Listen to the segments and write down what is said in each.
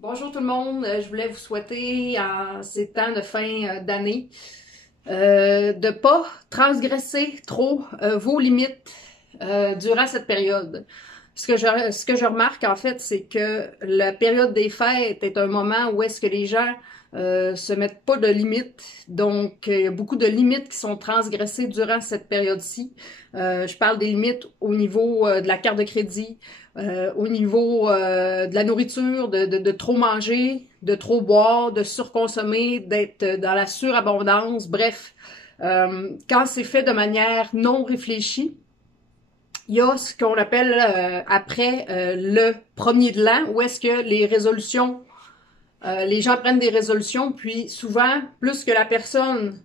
Bonjour tout le monde, je voulais vous souhaiter en ces temps de fin d'année de pas transgresser trop vos limites durant cette période. Ce que je remarque en fait, c'est que la période des fêtes est un moment où est-ce que les gens se mettent pas de limites. Donc, il y a beaucoup de limites qui sont transgressées durant cette période-ci. Je parle des limites au niveau de la carte de crédit, au niveau de la nourriture, de trop manger, de trop boire, de surconsommer, d'être dans la surabondance. Bref, quand c'est fait de manière non réfléchie, il y a ce qu'on appelle après le premier de l'an, où est-ce que les résolutions, les gens prennent des résolutions, puis souvent, plus que la personne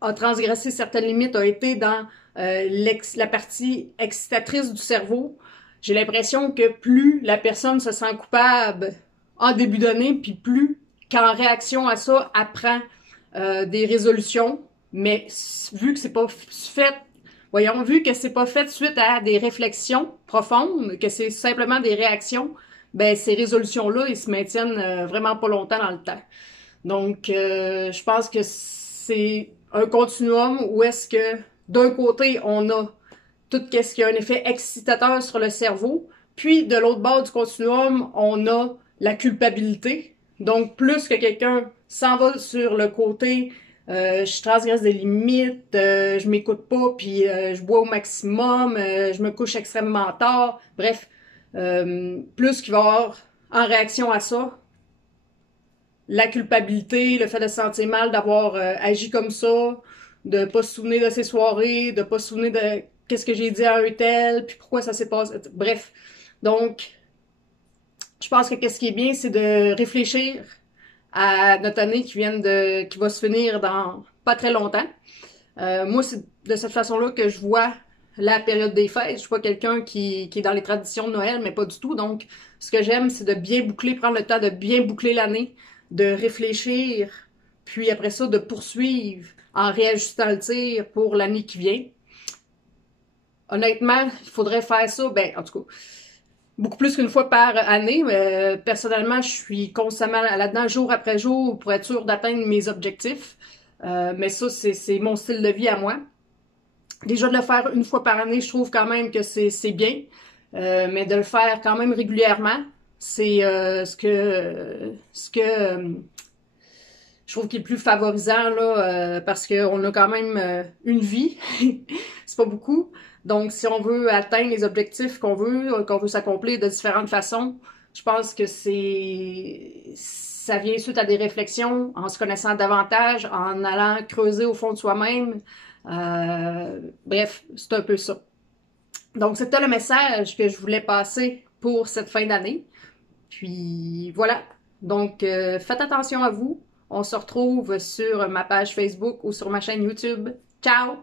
a transgressé certaines limites, a été dans la partie excitatrice du cerveau, j'ai l'impression que plus la personne se sent coupable en début d'année, puis plus qu'en réaction à ça, elle prend des résolutions, mais vu que c'est pas fait, voyons, vu que c'est pas fait suite à des réflexions profondes, que c'est simplement des réactions, ben ces résolutions-là, ils se maintiennent vraiment pas longtemps dans le temps. Donc, je pense que c'est un continuum où est-ce que d'un côté, on a tout ce qui a un effet excitateur sur le cerveau, puis de l'autre bord du continuum, on a la culpabilité. Donc, plus que quelqu'un s'en va sur le côté je transgresse des limites, je m'écoute pas, puis je bois au maximum, je me couche extrêmement tard. Bref, plus qu'il va y avoir en réaction à ça, la culpabilité, le fait de se sentir mal d'avoir agi comme ça, de pas se souvenir de ses soirées, de pas se souvenir de qu'est-ce que j'ai dit à un tel, puis pourquoi ça s'est passé. Bref, donc, je pense que qu'est-ce qui est bien, c'est de réfléchir à notre année qui va se finir dans pas très longtemps. Moi, c'est de cette façon-là que je vois la période des fêtes. Je suis pas quelqu'un qui est dans les traditions de Noël, mais pas du tout. Donc, ce que j'aime, c'est de bien boucler, prendre le temps de bien boucler l'année, de réfléchir, puis après ça, de poursuivre en réajustant le tir pour l'année qui vient. Honnêtement, il faudrait faire ça, ben, en tout cas, beaucoup plus qu'une fois par année. Mais personnellement, je suis constamment là-dedans, jour après jour, pour être sûr d'atteindre mes objectifs. Mais ça, c'est mon style de vie à moi. Déjà de le faire une fois par année, je trouve quand même que c'est bien. Mais de le faire quand même régulièrement, c'est ce que je trouve qui est le plus favorisant là, parce qu'on a quand même une vie, c'est pas beaucoup. Donc si on veut atteindre les objectifs qu'on veut s'accomplir de différentes façons, je pense que ça vient suite à des réflexions, en se connaissant davantage, en allant creuser au fond de soi-même. Bref, c'est un peu ça. Donc, c'était le message que je voulais passer pour cette fin d'année. Puis voilà. Donc, faites attention à vous. On se retrouve sur ma page Facebook ou sur ma chaîne YouTube. Ciao!